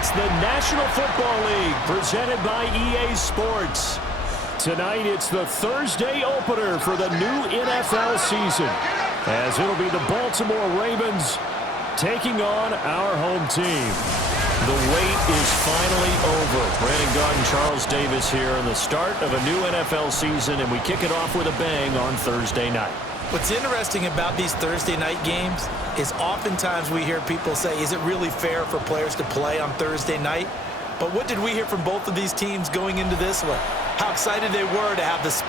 It's the National Football League presented by EA Sports. Tonight, it's the Thursday opener for the new NFL season, as it'll be the Baltimore Ravens taking on our home team. The wait is finally over. Brandon Garden, Charles Davis here in the start of a new NFL season, and we kick it off with a bang on Thursday night. What's interesting about these Thursday night games is oftentimes we hear people say, is it really fair for players to play on Thursday night? But what did we hear from both of these teams going into this one? How excited they were to have this.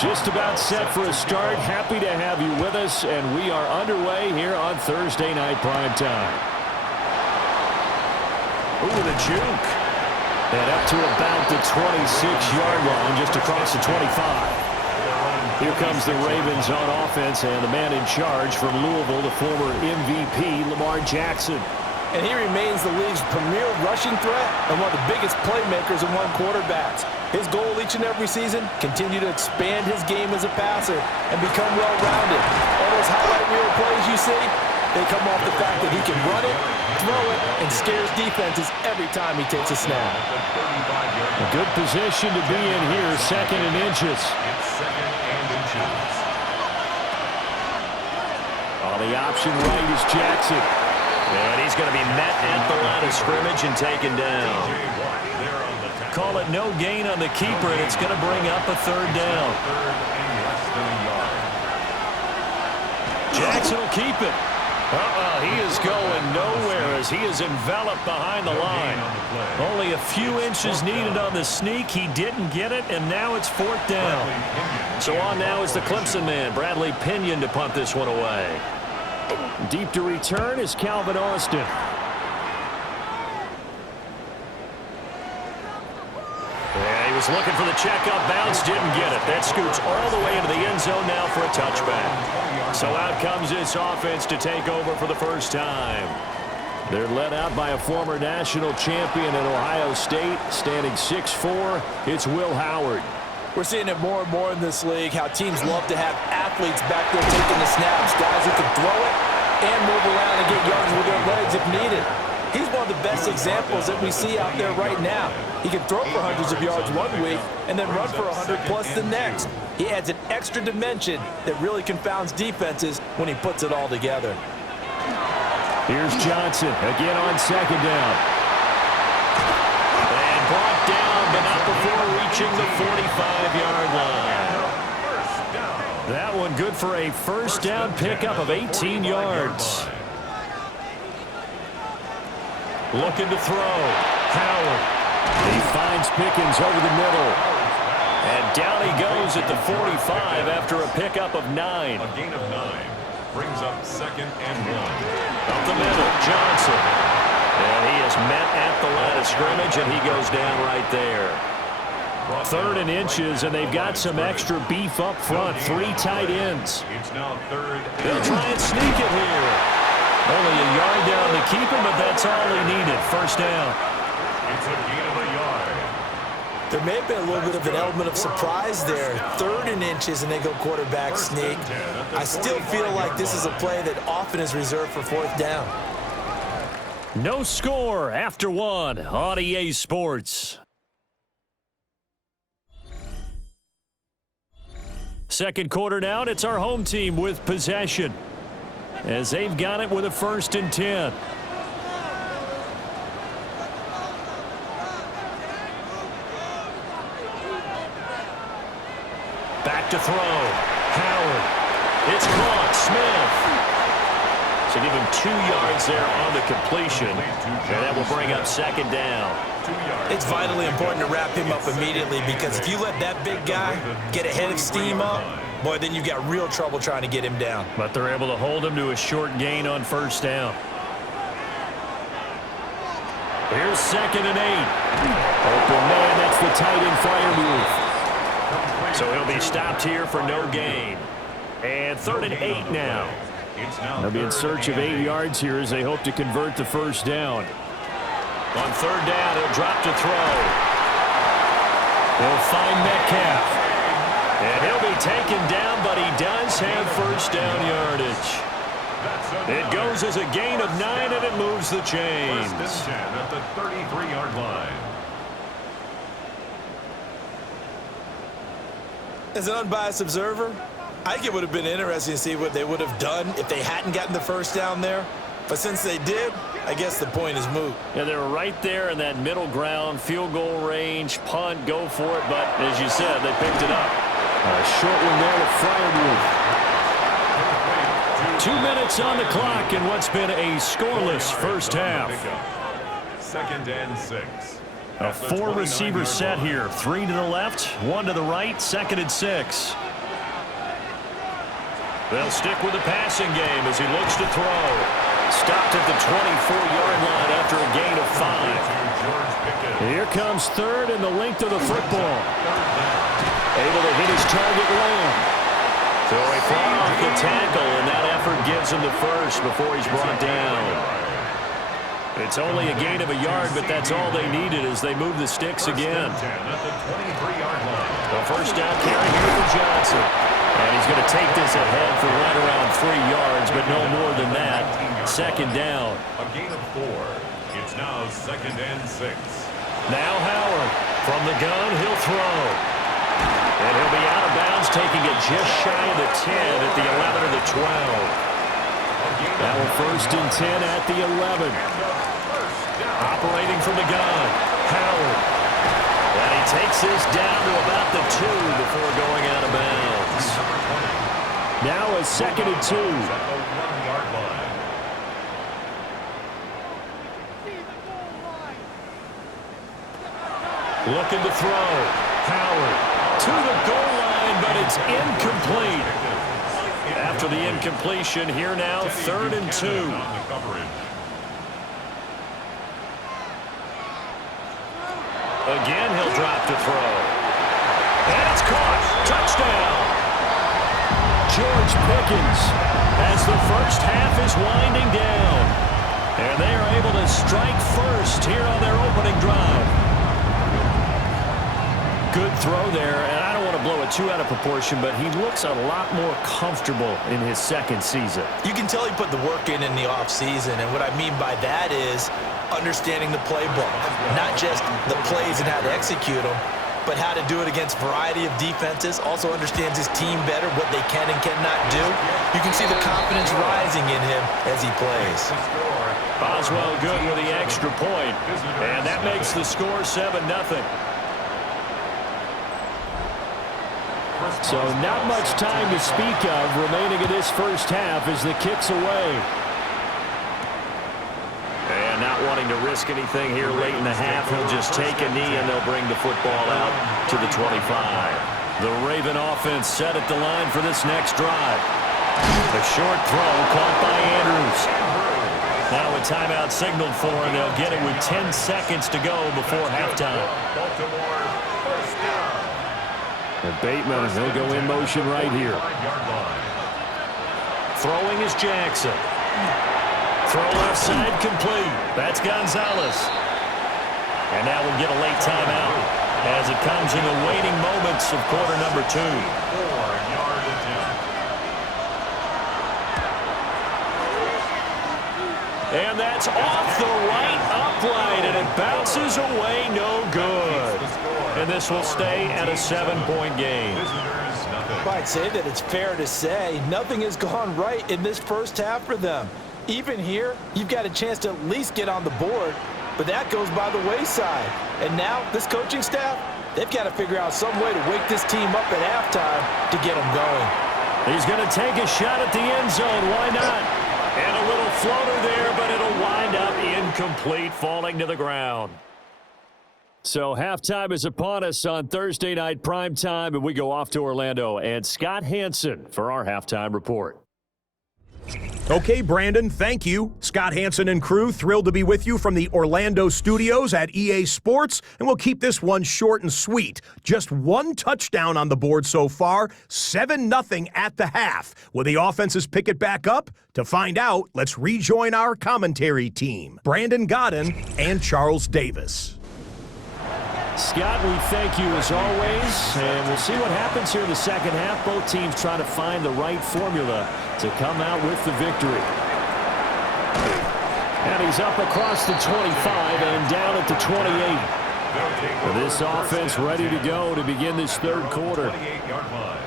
Just about set for a start. Happy to have you with us, and we are underway here on Thursday Night Primetime. Ooh, the juke. And up to about the 26-yard line, just across the 25. Here comes the Ravens on offense, and the man in charge from Louisville, the former MVP, Lamar Jackson. And he remains the league's premier rushing threat and one of the biggest playmakers among quarterbacks. His goal each and every season, continue to expand his game as a passer and become well-rounded. All those highlight reel plays you see, they come off the fact that he can run it, throw it, and scares defenses every time he takes a snap. A good position to be in here, second and inches. On the option right is Jackson. And he's going to be met at the line of scrimmage and taken down. Call it no gain on the keeper, and it's going to bring up a third down. Jackson will keep it. He is going nowhere as he is enveloped behind the line. Only a few inches needed on the sneak. He didn't get it, and now it's fourth down. So on now is the Clemson man, Bradley Pinion, to punt this one away. Deep to return is Calvin Austin. Yeah, he was looking for the checkup bounce, didn't get it. That scoots all the way into the end zone now for a touchback. So out comes this offense to take over for the first time. They're led out by a former national champion at Ohio State, standing 6'4". It's Will Howard. We're seeing it more and more in this league, how teams love to have athletes back there taking the snaps, guys who can throw it and move around and get yards with their legs if needed. He's one of the best examples that we see out there right now. He can throw for hundreds of yards one week and then run for 100+ the next. He adds an extra dimension that really confounds defenses when he puts it all together. Here's Johnson again on second down. And brought down, but not before reaching the 45-yard line. That one good for a first down pickup of 18 yards. Looking to throw. Howard. He finds Pickens over the middle. And down he goes at the 45 after a pickup of 9. A gain of 9 brings up second and 1. Up the middle, Johnson. And he is met at the line of scrimmage, and he goes down right there. Third and inches, and they've got some extra beef up front. 3 tight ends. It's now third. They'll try and sneak it here. Only a yard down to keep him, but that's all he needed. First down. It's a gain of a yard. There may have been a little bit of an element of surprise there. Third and inches, and they go quarterback sneak. I still feel like this is a play that often is reserved for fourth down. No score after one on EA Sports. Second quarter now, and it's our home team with possession, as they've got it with a 1st and 10. Back to throw. Howard. It's caught. Smith. So give him 2 yards there on the completion, and that will bring up second down. It's vitally important to wrap him up immediately, because if you let that big guy get ahead of steam up, boy, then you've got real trouble trying to get him down. But they're able to hold him to a short gain on first down. Here's second and 8. Open man, that's the tight end fire move. So he'll be stopped here for no gain. And 3rd and 8 now. It's now They'll be in search of 8 yards here as they hope to convert the first down. On third down, he'll drop to throw. He'll find Metcalf. And he'll be taken down, but he does have first down yardage. It goes as a gain of 9, and it moves the chains. First and 10 at the 33-yard line. As an unbiased observer, I think it would have been interesting to see what they would have done if they hadn't gotten the first down there. But since they did, I guess the point is moot. Yeah, they were right there in that middle ground, field goal range, punt, go for it. But as you said, they picked it up. A short one there to Fryerwood. 2 minutes on the clock in what's been a scoreless first half. Second and 6. A 4-receiver set here. 3 to the left, 1 to the right, second and 6. They'll stick with the passing game as he looks to throw. Stopped at the 24-yard line after a gain of 5. Here comes third and the length of the football. Able to hit his target long. So he fought off the tackle, and that effort gives him the first before he's brought down. It's only a gain of a yard, but that's all they needed as they move the sticks again. The first down carry here for Johnson. And he's going to take this ahead for right around 3 yards, but no more than that. Second down. A gain of 4. It's now second and 6. Now Howard. From the gun, he'll throw. And he'll be out of bounds, taking it just shy of the 10 at the 11 or the 12. Now a first and 10 at the 11. Operating from the gun, Howard. And he takes this down to about the 2 before going out of bounds. Now a second and 2. Looking to throw. Howard to the goal line, but it's incomplete. After the incompletion, here now, third and 2. Again, he'll drop to throw. And it's caught. Touchdown. George Pickens as the first half is winding down. And they are able to strike first here on their opening drive. Good throw there, and I don't want to blow it too out of proportion, but he looks a lot more comfortable in his second season. You can tell he put the work in the offseason, and what I mean by that is understanding the playbook. Not just the plays and how to execute them, but how to do it against a variety of defenses. Also understands his team better, what they can and cannot do. You can see the confidence rising in him as he plays. Boswell good with the extra point, and that makes the score 7-0. So not much time to speak of remaining in this first half as the kick's away. And not wanting to risk anything here late in the half, he'll just take a knee and they'll bring the football out to the 25. The Raven offense set at the line for this next drive. A short throw caught by Andrews. Now a timeout signaled for, and they'll get it with 10 seconds to go before halftime. And Bateman, he'll go in motion right here. Throwing is Jackson. Throw left side complete. That's Gonzalez. And now we'll get a late timeout as it comes in the waning moments of quarter number 2. 4-yard attempt. And that's off the right upright, and it bounces away, no good. And this will stay at a 7-point game. I'd say that it's fair to say nothing has gone right in this first half for them. Even here, you've got a chance to at least get on the board, but that goes by the wayside. And now, this coaching staff, they've got to figure out some way to wake this team up at halftime to get them going. He's going to take a shot at the end zone. Why not? And a little floater there, but it'll wind up incomplete, falling to the ground. So halftime is upon us on Thursday night primetime, and we go off to Orlando. And Scott Hansen for our halftime report. Okay, Brandon, thank you. Scott Hansen and crew, thrilled to be with you from the Orlando studios at EA Sports, and we'll keep this one short and sweet. Just one touchdown on the board so far, 7-0 at the half. Will the offenses pick it back up? To find out, let's rejoin our commentary team, Brandon Godden and Charles Davis. Scott, we thank you as always, and we'll see what happens here in the second half. Both teams trying to find the right formula to come out with the victory. And he's up across the 25 and down at the 28. This offense ready to go to begin this third quarter.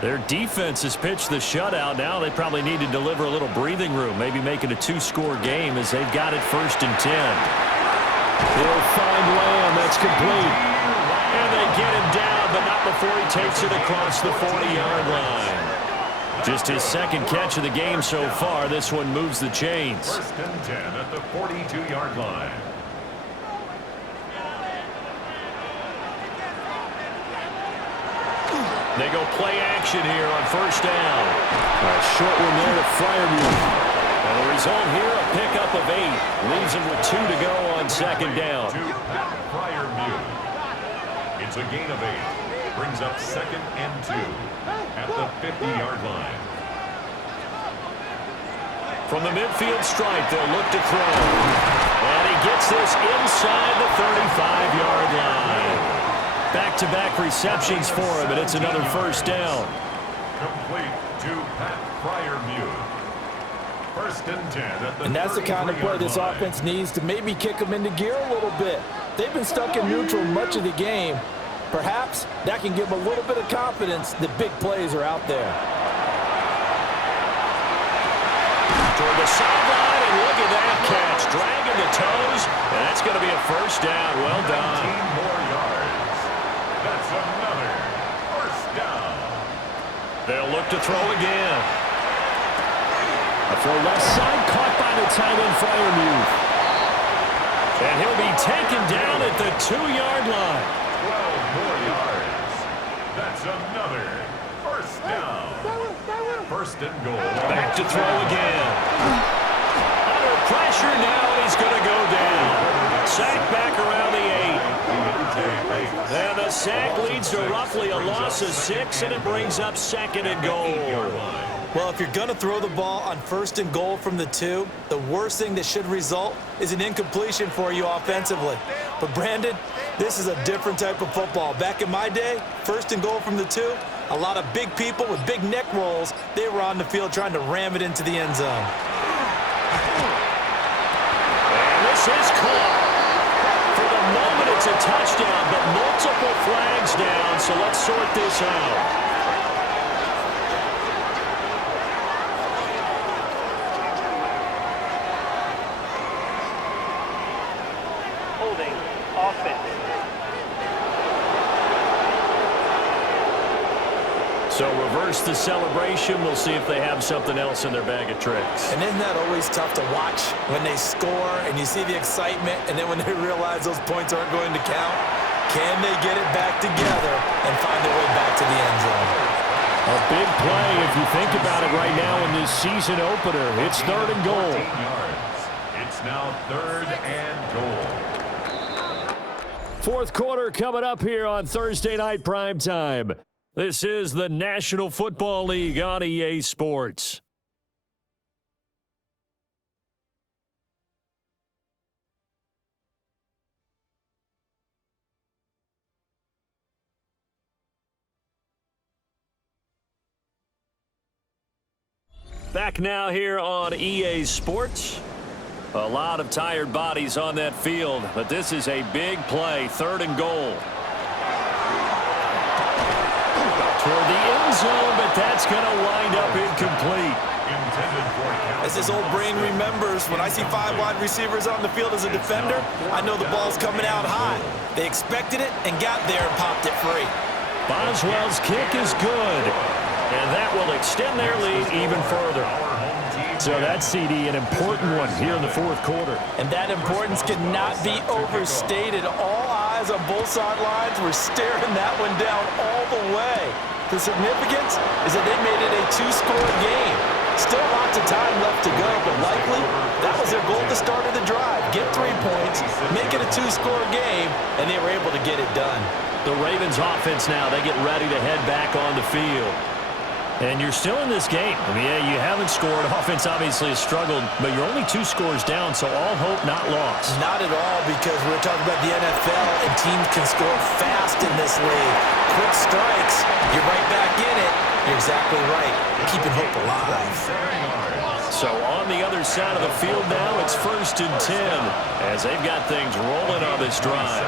Their defense has pitched the shutout. Now they probably need to deliver a little breathing room, maybe make it a 2-score game as they've got it 1st and 10. They'll find Lamb. That's complete. And they get him down, but not before he takes it across the 40-yard line. Just his second catch of the game so far. This one moves the chains. 1st and 10 at the 42-yard line. They go play action here on 1st down. A short one there to Freiermuth. And the result here, a pickup of 8. Leaves him with 2 to go on 2nd down. Freiermuth. It's a gain of 8. Brings up 2nd and 2 at the 50-yard line. From the midfield stripe, they'll look to throw. And he gets this inside the 35-yard line. Back-to-back receptions for him, and it's another 1st down. Complete to Pat Freiermuth. 1st and 10 at the And that's the kind of play this offense needs to maybe kick them into gear a little bit. They've been stuck in neutral much of the game. Perhaps that can give them a little bit of confidence that big plays are out there. Toward the sideline, and look at that catch. Dragging the toes, and that's going to be a 1st down. Well done. 19 more yards. That's another 1st down. They'll look to throw again. A throw left side, caught by the tight end Freiermuth. And he'll be taken down at the 2-yard line. 12 more yards. That's another 1st down. 1st and goal. Back to throw again. Under pressure now, and he's going to go down. Sack back around the 8. And the sack leads to roughly a loss of 6, and it brings up 2nd and goal. Well, if you're going to throw the ball on 1st and goal from the 2, the worst thing that should result is an incompletion for you offensively. But, Brandon, this is a different type of football. Back in my day, 1st and goal from the 2, a lot of big people with big neck rolls, they were on the field trying to ram it into the end zone. And this is caught. For the moment, it's a touchdown, but multiple flags down, so let's sort this out. So reverse the celebration. We'll see if they have something else in their bag of tricks. And isn't that always tough to watch when they score and you see the excitement, and then when they realize those points aren't going to count? Can they get it back together and find their way back to the end zone? A big play if you think about it right now in this season opener. It's 3rd and goal. It's now 3rd and goal. 4th quarter coming up here on Thursday Night Primetime. This is the National Football League on EA Sports. Back now here on EA Sports. A lot of tired bodies on that field, but this is a big play, 3rd and goal. Toward the end zone, but that's going to wind up incomplete. As this old brain remembers, when I see 5 wide receivers on the field as a defender, I know the ball's coming out high. They expected it and got there and popped it free. Boswell's kick is good, and that will extend their lead even further. So that CD, an important one here in the 4th quarter. And that importance cannot be overstated. All eyes on both sidelines were staring that one down all the way. The significance is that they made it a 2-score game. Still lots of time left to go, but likely that was their goal at the start of the drive. Get 3 points, make it a 2-score game, and they were able to get it done. The Ravens offense now, they get ready to head back on the field. And you're still in this game. I mean, yeah, you haven't scored. Offense obviously has struggled, but you're only 2 scores down, so all hope not lost. Not at all, because we're talking about the NFL, and teams can score fast in this league. Quick strikes, you're right back in it. You're exactly right. Keeping hope alive. So on the other side of the field now, it's 1st and 10 as they've got things rolling on this drive.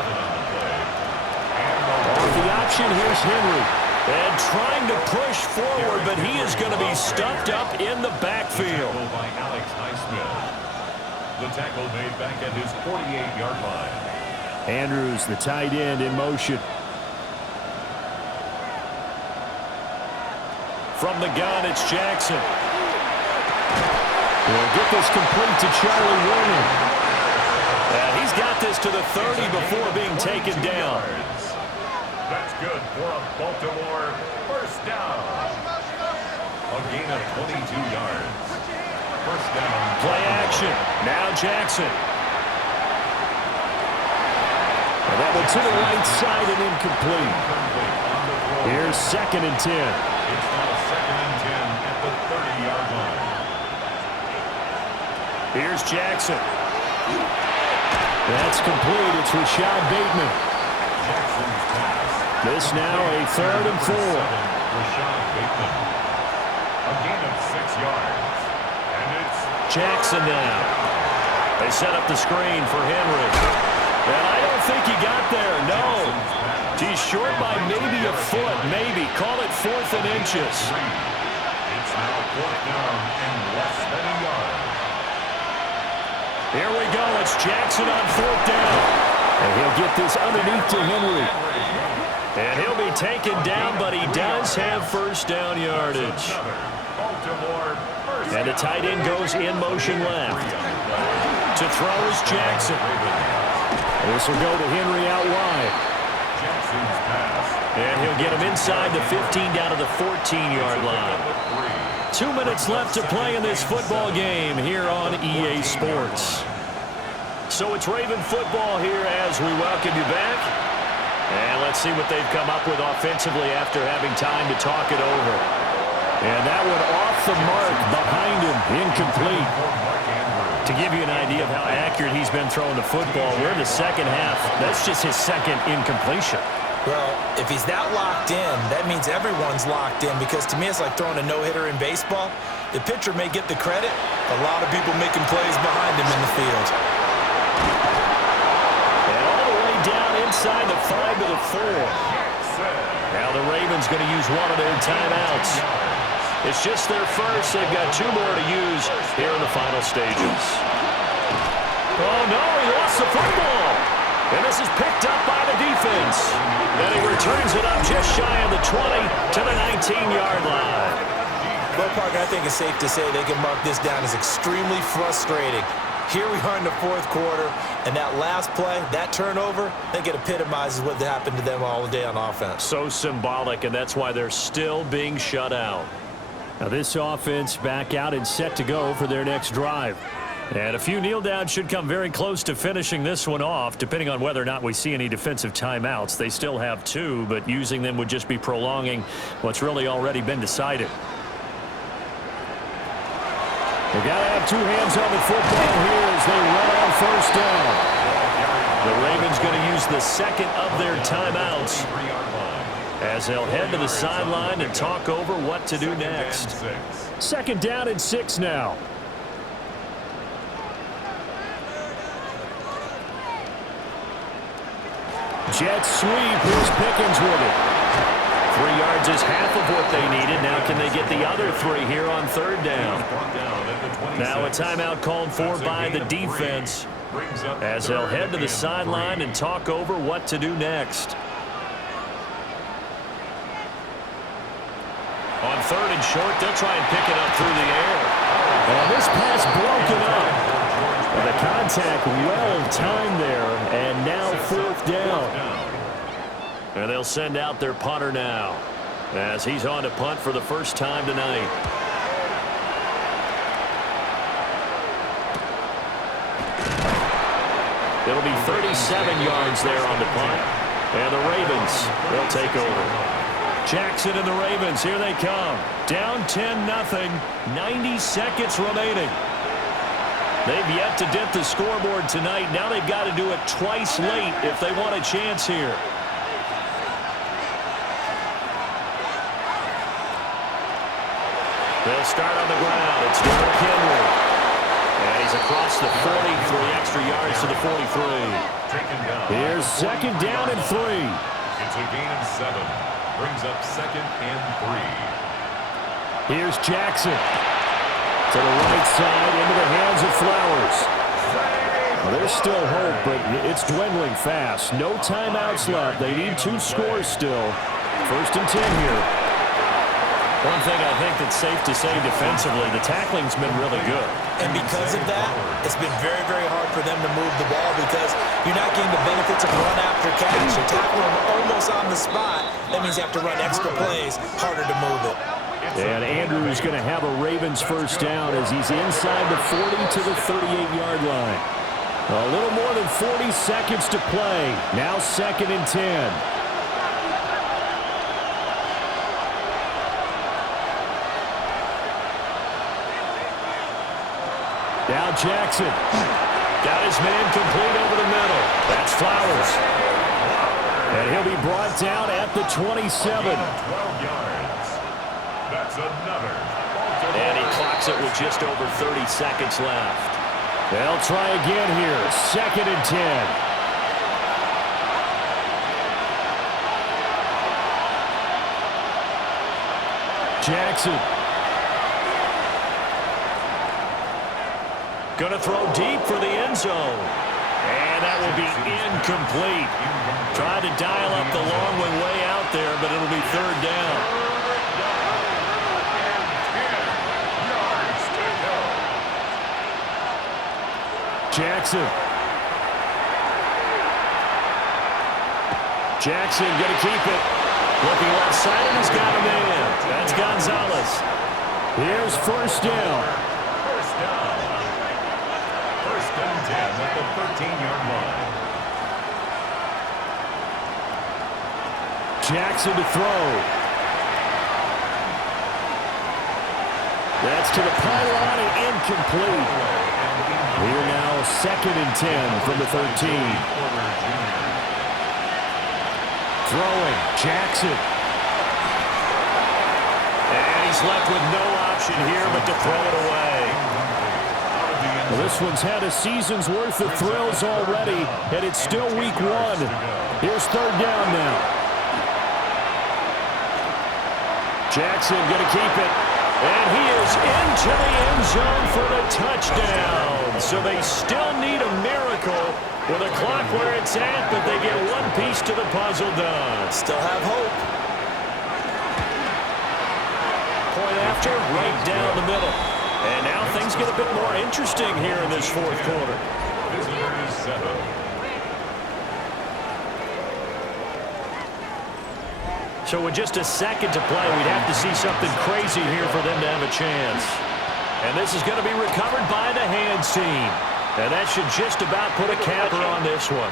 Off the option, here's Henry. And trying to push forward, but he is going to be stuffed up in the backfield. By Alex Highsmith. The tackle made back at his 48-yard line. Andrews, the tight end, in motion. From the gun, it's Jackson. We'll get this complete to Charlie Warner. And he's got this to the 30 before being taken down. That's good for a Baltimore first down. A gain of 22 yards. First down. Play action. Now Jackson. And that one to the right side and incomplete. Here's 2nd and 10. It's now 2nd and 10 at the 30-yard line. Here's Jackson. That's complete. It's Rashad Bateman. Jackson's pass. This now a 3rd and 4. Rashad Bateman. A gain of 6 yards. And it's Jackson now. They set up the screen for Henry. And I don't think he got there. No. He's short by maybe a foot. Maybe. Call it 4th and inches. It's now 4th down and less than a yard. Here we go. It's Jackson on 4th down. And he'll get this underneath to Henry. And he'll be taken down, but he does have first down yardage. And the tight end goes in motion left. To throw is Jackson. This will go to Henry out wide. And he'll get him inside the 15 down to the 14-yard line. 2 minutes left to play in this football game here on EA Sports. So it's Raven football here as we welcome you back. And let's see what they've come up with offensively after having time to talk it over. And that one off the mark behind him, incomplete. To give you an idea of how accurate he's been throwing the football, we're in the second half. That's just his 2nd incompletion. Well, if he's that locked in, that means everyone's locked in, because to me it's like throwing a no-hitter in baseball. The pitcher may get the credit, a lot of people making plays behind him in the field. And all the way down inside the 5 to the 4. Now the Ravens going to use one of their timeouts. It's just their first. They've got 2 more to use here in the final stages. Oh, no, he lost the football. And this is picked up by the defense. And he returns it up just shy of the 20 to the 19-yard line. Well, Parker, I think it's safe to say they can mark this down as extremely frustrating. Here we are in the 4th quarter, and that last play, that turnover, I think it epitomizes what happened to them all day on offense. So symbolic, and that's why they're still being shut out. Now this offense back out and set to go for their next drive. And a few kneel downs should come very close to finishing this one off, depending on whether or not we see any defensive timeouts. They still have 2, but using them would just be prolonging what's really already been decided. They've got to have 2 hands on the football here as they run on first down. The Ravens going to use the 2nd of their timeouts as they'll head to the sideline and talk over what to do next. 2nd down and 6 now. Jet sweep. Here's Pickens with it. 3 yards is half of what they needed. Now can they get the other 3 here on 3rd down? Now a timeout called for by the defense as they'll head to the sideline and talk over what to do next. On 3rd and short, they'll try and pick it up through the air. And this pass broken up. And the contact well timed there, and now 4th down. And they'll send out their punter now as he's on to punt for the first time tonight. It'll be 37 yards there on the punt. And the Ravens, they'll take over. Jackson and the Ravens, here they come. Down 10-0, 90 seconds remaining. They've yet to dent the scoreboard tonight. Now they've got to do it twice late if they want a chance here. They'll start on the ground. It's Derrick Henry. And he's across the 40, 3 extra yards to the 43. Here's second down and 3. It's a gain of 7. Brings up second and 3. Here's Jackson. To the right side, into the hands of Flowers. Well, there's still hope, but it's dwindling fast. No timeouts left. They need 2 scores still. First and 10 here. One thing I think that's safe to say defensively, the tackling's been really good. And because of that, it's been very, very hard for them to move the ball because you're not getting the benefits of run after catch. You're tackling them almost on the spot. That means you have to run extra plays, harder to move it. And Andrews going to have a Ravens first down as he's inside the 40 to the 38-yard line. A little more than 40 seconds to play. Now second and 10. Now Jackson. Got his man complete over the middle. That's Flowers. And he'll be brought down at the 27. 12 yards. That's another. And he clocks it with just over 30 seconds left. They'll try again here. Second and 10. Jackson. Going to throw deep for the end zone. And that will be incomplete. Tried to dial up the long one way out there, but it'll be third down. Jackson. Jackson going to keep it. Looking left side, and he's got him in. That's Gonzalez. Here's first down. First down 10 at the 13-yard line. Jackson to throw. That's to the pylon and incomplete. We're now second and 10 from the 13. Throwing, Jackson. And he's left with no option here but to throw it away. Well, this one's had a season's worth of thrills already, and it's still week 1. Here's third down now. Jackson going to keep it. And he is into the end zone for the touchdown. So they still need a miracle with a clock where it's at, but they get one piece to the puzzle done. Still have hope. Point after, right down the middle. And now things get a bit more interesting here in this fourth quarter. Visitors 7. So with just a second to play, we'd have to see something crazy here for them to have a chance. And this is going to be recovered by the hands team. And that should just about put a capper on this one.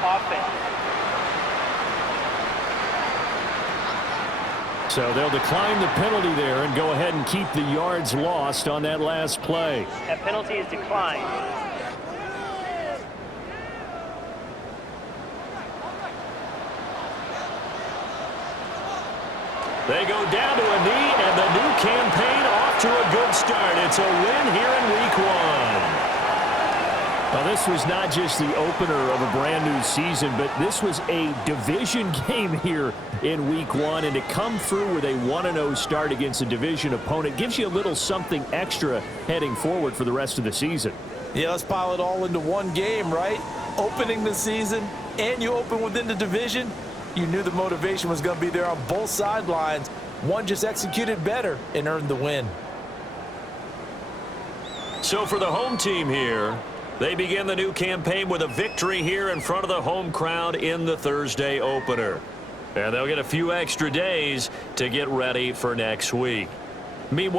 So they'll decline the penalty there and go ahead and keep the yards lost on that last play. That penalty is declined. They go down to a knee, and the new campaign off to a good start. It's a win here in week 1. Now, this was not just the opener of a brand-new season, but this was a division game here in week 1. And to come through with a 1-0 start against a division opponent gives you a little something extra heading forward for the rest of the season. Yeah, let's pile it all into one game, right? Opening the season, and you open within the division. You knew the motivation was going to be there on both sidelines. One just executed better and earned the win. So for the home team here, they begin the new campaign with a victory here in front of the home crowd in the Thursday opener. And they'll get a few extra days to get ready for next week. Meanwhile,